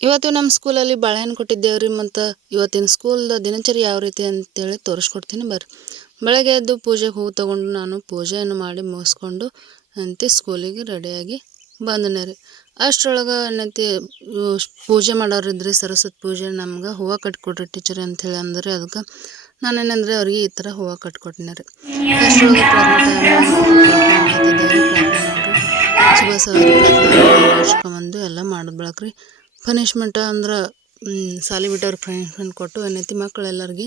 ಇವತ್ತು ನಮ್ಮ ಸ್ಕೂಲಲ್ಲಿ ಬಾಳೆಹಣ್ಣು ಕೊಟ್ಟಿದ್ದೇವೆ ರೀ ಮತ್ತು ಇವತ್ತಿನ ಸ್ಕೂಲ್ದ ದಿನಚರಿ ಯಾವ ರೀತಿ ಅಂತೇಳಿ ತೋರಿಸ್ಕೊಡ್ತೀನಿ ಬರ್ರಿ. ಬೆಳಗ್ಗೆ ಎದ್ದು ಪೂಜೆಗೆ ಹೂ ತೊಗೊಂಡು ನಾನು ಪೂಜೆಯನ್ನು ಮಾಡಿ ಮುಗಿಸ್ಕೊಂಡು ಅಂತೆ ಸ್ಕೂಲಿಗೆ ರೆಡಿಯಾಗಿ ಬಂದನೆ ರೀ. ಅಷ್ಟರೊಳಗೆ ಏನೈತಿ ಪೂಜೆ ಮಾಡೋರು ಇದ್ರಿ ಸರಸ್ವತಿ ಪೂಜೆ ನಮ್ಗೆ ಹೂವು ಕಟ್ಕೊಡ್ರಿ ಟೀಚರ್ ಅಂಥೇಳಿ ಅಂದ್ರೆ. ಅದಕ್ಕೆ ನಾನೇನಂದ್ರೆ ಅವ್ರಿಗೆ ಈ ಥರ ಹೂವು ಕಟ್ಕೊಟ್ಟಿನಿ ರೀ. ಅಷ್ಟರೊಳಗೆ ಪ್ರಾರ್ಥನೆ ಎಲ್ಲ ಮಾಡೋದು ಪನಿಷ್ಮೆಂಟ್ ಅಂದ್ರೆ ಸಾಲಿ ಬಿಟ್ಟವ್ರಿಗೆ ಪನಿಷ್ಮೆಂಟ್ ಕೊಟ್ಟು ಏನೈತಿ ಮಕ್ಕಳೆಲ್ಲರಿಗೆ,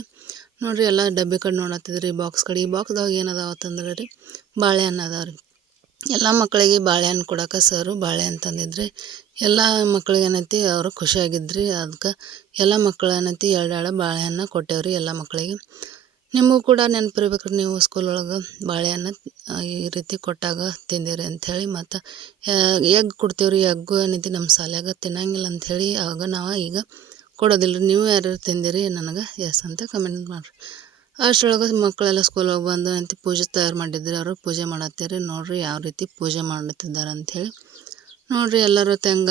ನೋಡಿರಿ ಎಲ್ಲ ಡಬ್ಬಿ ಕಡೆ ನೋಡತ್ತಿದ್ರಿ ಬಾಕ್ಸ್ ಕಡೆ. ಈ ಬಾಕ್ಸ್ದಾಗ ಏನದಾವ ಅಂತಂದ್ರೆ ರೀ ಬಾಳೆಹಣ್ಣು ಅದಾವ ರೀ ಎಲ್ಲ ಮಕ್ಕಳಿಗೆ ಬಾಳೆಹಣ್ಣು ಕೊಡೋಕೆ ಸರು ಬಾಳೆಹಣ್ಣು ತಂದಿದ್ರಿ. ಎಲ್ಲ ಮಕ್ಳಿಗೆ ಏನೈತಿ ಅವರು ಖುಷಿಯಾಗಿದ್ರಿ. ಅದಕ್ಕೆ ಎಲ್ಲ ಮಕ್ಕಳು ಏನೈತಿ ಎರಡು ಎರಡು ಬಾಳೆಹಣ್ಣು ಕೊಟ್ಟೇವ್ರಿ ಎಲ್ಲ ಮಕ್ಕಳಿಗೆ. ನಿಮಗೂ ಕೂಡ ನೆನಪಿರ್ಬೇಕು ನೀವು ಸ್ಕೂಲ್ ಒಳಗೆ ಬಾಳೆಹಣ್ಣು ಈ ರೀತಿ ಕೊಟ್ಟಾಗ ತಿಂದಿರಿ ಅಂಥೇಳಿ ಮತ್ತು ಎಗ್ ಕೊಡ್ತೇವ್ರಿ ಎಗ್ಗು ಏನೈತಿ ನಮ್ಮ ಶಾಲ್ಯಾಗ ತಿನ್ನಂಗಿಲ್ಲ ಅಂಥೇಳಿ ಆಗ ನಾವು ಈಗ ಕೊಡೋದಿಲ್ಲ ರೀ ನೀವು ಯಾರ್ಯಾರು ತಿಂದಿರಿ ನನಗೆ ಎಸ್ ಅಂತ ಕಮೆಂಟ್ ಮಾಡಿರಿ. ಅಷ್ಟರೊಳಗೆ ಮಕ್ಕಳೆಲ್ಲ ಸ್ಕೂಲಿಗೆ ಬಂದು ಅಂತ ಪೂಜೆ ತಯಾರು ಮಾಡಿದ್ರಿ ಅವರು ಪೂಜೆ ಮಾಡತ್ತೀರಿ. ನೋಡಿರಿ ಯಾವ ರೀತಿ ಪೂಜೆ ಮಾಡುತ್ತಿದ್ದಾರೆ ಅಂಥೇಳಿ ನೋಡ್ರಿ ಎಲ್ಲರೂ ತೆಂಗ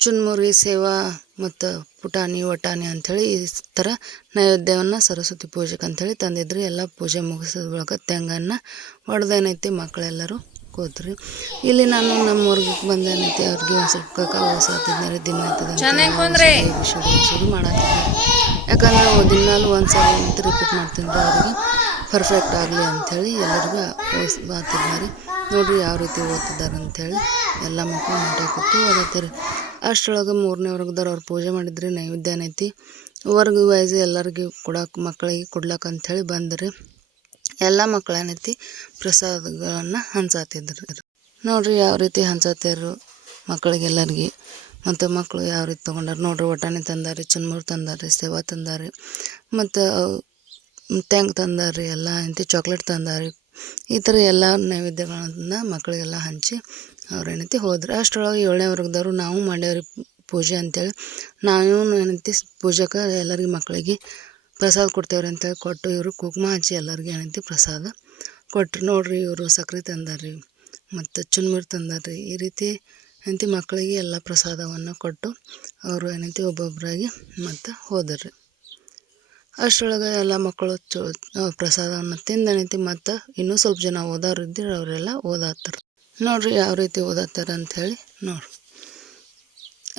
ಚುನ್ಮುರಿ ಸೇವಾ ಮತ್ತು ಪುಟಾಣಿ ವಟಾಣಿ ಅಂಥೇಳಿ ಈ ಥರ ನೈವೇದ್ಯವನ್ನು ಸರಸ್ವತಿ ಪೂಜೆಗೆ ಅಂಥೇಳಿ ತಂದಿದ್ರು. ಎಲ್ಲ ಪೂಜೆ ಮುಗಿಸಿದ ಬಳಿಕ ತೆಂಗನ್ನ ಹೊಡೆದೇನೈತಿ ಮಕ್ಕಳೆಲ್ಲರೂ ಕೂತ್ರಿ. ಇಲ್ಲಿ ನಾನು ನಮ್ಮ ವರ್ಗಕ್ಕೆ ಬಂದೇನೈತಿ ಅವ್ರಿಗೆ ಒಂದು ಸ್ವಲ್ಪ ಓದಿಸ್ತಿದ್ದೆ ದಿನ ಶುರು ಮಾಡತ್ತಿದ್ದೆ ಯಾಕಂದ್ರೆ ದಿನಾಲು ಒಂದು ಸಲ ಅಂತ ರಿಪೀಟ್ ಮಾಡ್ತೀನಿ ರೀ ಅವ್ರಿಗೆ. ಪರ್ಫೆಕ್ಟ್ ಆಗಲಿ ಅಂಥೇಳಿ ಎಲ್ಲರಿಗೂ ಬಾತಿದ್ದಾರೆ ನೋಡಿರಿ ಯಾವ ರೀತಿ ಓದ್ತಿದ್ದಾರೆ ಅಂಥೇಳಿ ಎಲ್ಲ ಮಕ್ಕಳು ಮಾಡಿ ಕೂತು ಓದತ್ತೀರಿ ಅಷ್ಟರೊಳಗೆ ಮೂರನೇ ವರ್ಗದವ್ರು ಅವ್ರು ಪೂಜೆ ಮಾಡಿದ್ರಿ ನೈವೇದ್ಯ ಏನೈತಿ? ವರ್ಗ ವೈಸ್ ಎಲ್ಲರಿಗೂ ಕೊಡಕ್ಕೆ ಮಕ್ಕಳಿಗೆ ಕೊಡ್ಲಕ್ಕ ಅಂಥೇಳಿ ಬಂದ್ರಿ. ಎಲ್ಲ ಮಕ್ಳು ಏನೈತಿ? ಪ್ರಸಾದಗಳನ್ನು ಹಂಚಾತಿದ್ರು. ನೋಡ್ರಿ ಯಾವ ರೀತಿ ಹಂಚಾತಿರು ಮಕ್ಕಳಿಗೆಲ್ಲರಿಗೆ ಮತ್ತು ಮಕ್ಕಳು ಯಾವ ರೀತಿ ತೊಗೊಂಡಾರ? ನೋಡ್ರಿ ಒಟಾಣಿ ತಂದಾರಿ, ಚುನ್ಮುರು ತಂದಾರಿ, ಸೇವಾ ತಂದಾರಿ, ಮತ್ತು ತೆಂಗ್ ತಂದಾರಿ, ಎಲ್ಲ ಏನೈತಿ? ಚಾಕ್ಲೇಟ್ ತಂದಾರಿ. ಈ ಥರ ಎಲ್ಲ ನೈವೇದ್ಯಗಳನ್ನು ಮಕ್ಕಳಿಗೆಲ್ಲ ಹಂಚಿ ಅವ್ರು ಏನೈತಿ ಹೋದ್ರೆ ಅಷ್ಟರೊಳಗೆ ಏಳನೇ ವರ್ಗದವರು ನಾವು ಮಾಡ್ಯಾವ್ರಿ ಪೂಜೆ ಅಂತೇಳಿ. ನಾವು ಏನೈತಿ ಪೂಜೆಗೆ ಎಲ್ಲರಿಗೆ ಮಕ್ಕಳಿಗೆ ಪ್ರಸಾದ ಕೊಡ್ತೇವ್ರಿ ಅಂತೇಳಿ ಕೊಟ್ಟು ಇವರು ಕುಂಕುಮ ಹಚ್ಚಿ ಎಲ್ಲರಿಗೆ ಏನೈತಿ ಪ್ರಸಾದ ಕೊಟ್ರು. ನೋಡ್ರಿ ಇವರು ಸಕ್ರೆ ತಂದಾರ್ರಿ, ಮತ್ತು ಚುನ್ಮುರಿ ತಂದಾರ್ರಿ. ಈ ರೀತಿ ಏನೈತಿ ಮಕ್ಕಳಿಗೆ ಎಲ್ಲ ಪ್ರಸಾದವನ್ನು ಕೊಟ್ಟು ಅವರು ಏನೈತಿ ಒಬ್ಬೊಬ್ಬರಾಗಿ ಮತ್ತು ಹೋದ್ರಿ. ಅಷ್ಟರೊಳಗೆ ಎಲ್ಲ ಮಕ್ಕಳು ಚೋ, ಪ್ರಸಾದವನ್ನು ತಿಂದು ಏನೈತಿ ಮತ್ತು ಇನ್ನೂ ಸ್ವಲ್ಪ ಜನ ಓದೋರು ಇದ್ದರೆ ಅವರೆಲ್ಲ ಓದಾತ್ತಾರ. ನೋಡ್ರಿ ಯಾವ ರೀತಿ ಓದಾತ್ತಾರ ಅಂಥೇಳಿ ನೋಡ್ರಿ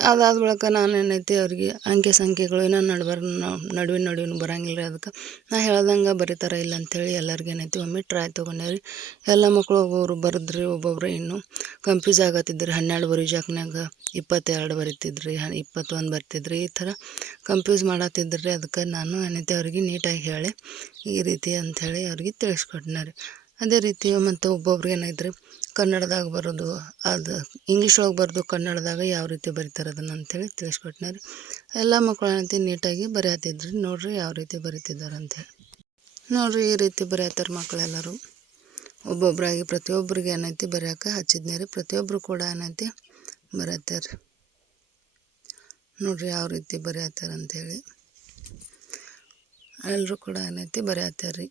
ಅದಾದ ಬಳಿಕ ನಾನು ಏನೈತಿ ಅವ್ರಿಗೆ ಅಂಕೆ ಸಂಖ್ಯೆಗಳು ನಾನು ನಡ್ಬರ್ ನಡುವಿನ ನಡುವಿನ ಬರಂಗಿಲ್ಲ ರೀ ಅದಕ್ಕೆ. ನಾ ಹೇಳ್ದಂಗೆ ಬರೀತಾರ ಇಲ್ಲ ಅಂಥೇಳಿ ಎಲ್ಲರಿಗೆ ಏನೈತಿ ಒಮ್ಮೆ ಟ್ರೈ ರೀ ಎಲ್ಲ ಮಕ್ಕಳು ಒಬ್ಬೊಬ್ರು ಬರೆದ್ರಿ, ಒಬ್ಬೊಬ್ರು ಇನ್ನೂ ಕನ್ಫ್ಯೂಸ್ ಆಗತ್ತಿದ್ರಿ. ಹನ್ನೆರಡು ಬರೀ ಜಾಕ್ನಾಗ ಇಪ್ಪತ್ತೆರಡು ಬರಿತಿದ್ರಿ ಇಪ್ಪತ್ತೊಂದು ಬರ್ತಿದ್ರಿ, ಈ ಥರ ಕನ್ಫ್ಯೂಸ್ ಮಾಡತ್ತಿದ್ರಿ. ಅದಕ್ಕೆ ನಾನು ಏನೈತಿ ಅವ್ರಿಗೆ ನೀಟಾಗಿ ಹೇಳಿ ಈ ರೀತಿ ಅಂಥೇಳಿ ಅವ್ರಿಗೆ ತಿಳಿಸ್ಕೊಟ್ನ ರೀ ಅದೇ ರೀತಿ ಮತ್ತು ಒಬ್ಬೊಬ್ರಿಗೆ ಏನೈತ್ರಿ ಕನ್ನಡದಾಗ ಬರೋದು, ಅದು ಇಂಗ್ಲೀಷ್ ಒಳಗೆ ಬರೆದು ಕನ್ನಡದಾಗ ಯಾವ ರೀತಿ ಬರೀತಾರೆ ಅದನ್ನು ಅಂಥೇಳಿ ತಿಳಿಸ್ಕೊಟ್ನ ರೀ ಎಲ್ಲ ಮಕ್ಕಳು ಏನೈತಿ ನೀಟಾಗಿ ಬರೆಯತ್ತಿದ್ರಿ, ನೋಡ್ರಿ ಯಾವ ರೀತಿ ಬರೀತಿದ್ದಾರೆ ಅಂಥೇಳಿ ನೋಡ್ರಿ ಈ ರೀತಿ ಬರೆಯತ್ತಾರೆ ಮಕ್ಕಳೆಲ್ಲರೂ ಒಬ್ಬೊಬ್ಬರಾಗಿ ಪ್ರತಿಯೊಬ್ಬರಿಗೆ ಏನೈತಿ ಬರೆಯೋಕೆ ಹಚ್ಚಿದ್ನೇ ರೀ ಪ್ರತಿಯೊಬ್ಬರು ಕೂಡ ಏನೈತಿ ಬರೆಯತ್ತಾರೆ. ನೋಡ್ರಿ ಯಾವ ರೀತಿ ಬರೆಯತ್ತಾರೆ ಅಂಥೇಳಿ ಎಲ್ಲರೂ ಕೂಡ ಏನೈತಿ ಬರೆಯತ್ತಾರೆ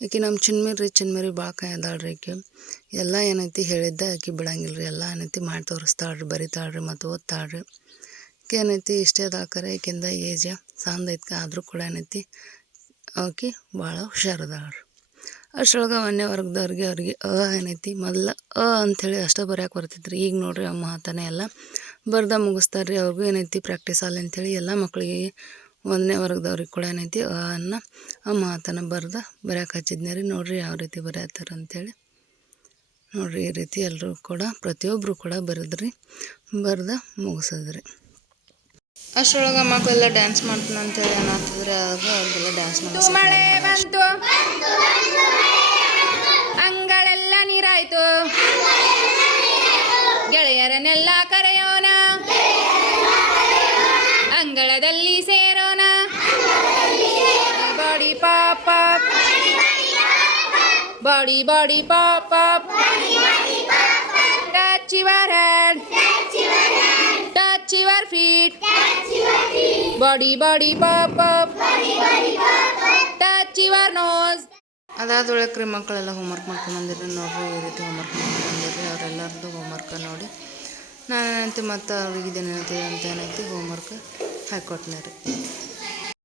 ರೀ ಈಕೆ ನಮ್ಮ ಚಿನ್ಮೇರಿ ಚಿನ್ಮೇರಿ ಭಾಳ ಕಾಯಿ ಅದಾಳ್ರಿ ಆಕೆ. ಎಲ್ಲ ಏನೈತಿ ಹೇಳಿದ್ದೆ ಆಕೆ ಬಿಡಂಗಿಲ್ಲ ರೀ ಎಲ್ಲ ಏನೈತಿ ಮಾಡಿ ತೋರಿಸ್ತಾಳ್ರಿ, ಬರಿತಾಳ್ರಿ ಮತ್ತು ಓದ್ತಾಳ್ರಿ. ಆಕೆ ಏನೈತಿ ಇಷ್ಟೇ ಅದಾಳ್ಕರೆ ಈಕಿಂದ ಏಜ ಸಾಂದ್ ಐತ್ಕ, ಆದರೂ ಕೂಡ ಏನೈತಿ ಆಕೆ ಭಾಳ ಹುಷಾರದಾಳ್ರಿ ಅಷ್ಟರೊಳಗೆ ಒಂದನೇ ವರ್ಗದವ್ರಿಗೆ ಅವ್ರಿಗೆ, ಅ ಏನೈತಿ ಮೊದಲ ಅ ಅಂಥೇಳಿ ಅಷ್ಟೇ ಬರ್ಯಾಕೆ ಬರ್ತಿದ್ರಿ ಈಗ ನೋಡ್ರಿ ಅಮ್ಮ ಆತನೇ ಎಲ್ಲ ಬರ್ದ ಮುಗಿಸ್ತಾರೆ ರೀ ಅವ್ರಿಗೂ ಏನೈತಿ ಪ್ರಾಕ್ಟೀಸ್ ಆಲ್ ಅಂಥೇಳಿ ಎಲ್ಲ ಮಕ್ಕಳಿಗೆ ಒಂದನೇ ವರ್ಗದವ್ರಿಗೆ ಕೂಡ ಏನೈತಿ ಅನ್ನ, ಆ ಮಾತನ ಬರ್ದ ಬರೆಯಕ್ಕೆ ಹಚ್ಚಿದ್ನೇ ರೀ. ನೋಡಿರಿ ಯಾವ ರೀತಿ ಬರೆಯತ್ತಾರ ಅಂಥೇಳಿ ನೋಡಿರಿ ಈ ರೀತಿ ಎಲ್ಲರೂ ಕೂಡ ಪ್ರತಿಯೊಬ್ಬರು ಕೂಡ ಬರೆದ್ರಿ, ಬರ್ದ ಮುಗಿಸಿದ್ರಿ. ಅಷ್ಟರೊಳಗೆ ಮಕ್ಕಳೆಲ್ಲ ಡ್ಯಾನ್ಸ್ ಮಾಡ್ತೀನಿ ಅಂತೇಳಿ ಏನಾಗ್ತದ್ರಿ? ಆಗ ಅವ್ರಿಗೆಲ್ಲ ಡ್ಯಾನ್ಸ್ ಮಾಡಿ ಬಂತು. ಅಂಗಳೆಲ್ಲ ನೀರಾಯ್ತು. Body papa body body papa touch your hand touch your feet body body papa touch your nose nose. ಅದಾದೊಳಗೆ ರೀ ಮಕ್ಕಳೆಲ್ಲ ಹೋಮ್ವರ್ಕ್ ಮಾಡ್ಕೊಂಡು ಬಂದಿರಿ ನೋಡ್ರಿ ಈ ರೀತಿ ಹೋಮ್ವರ್ಕ್ ಮಾಡ್ಕೊಂಡು ಬಂದಿರಿ ಅವರೆಲ್ಲರದ್ದು ಹೋಮ್ವರ್ಕ್ ನೋಡಿ. ನಾನೇನಂತೆ ಮತ್ತೆ ಅವ್ರಿಗೆ ಇದೇನು ಹೇಳ್ತೀವಿ ಅಂತ ಏನೈತಿ ಹೋಮ್ವರ್ಕ್ ಹಾಕ್ಕೊಟ್ನೆ ರೀ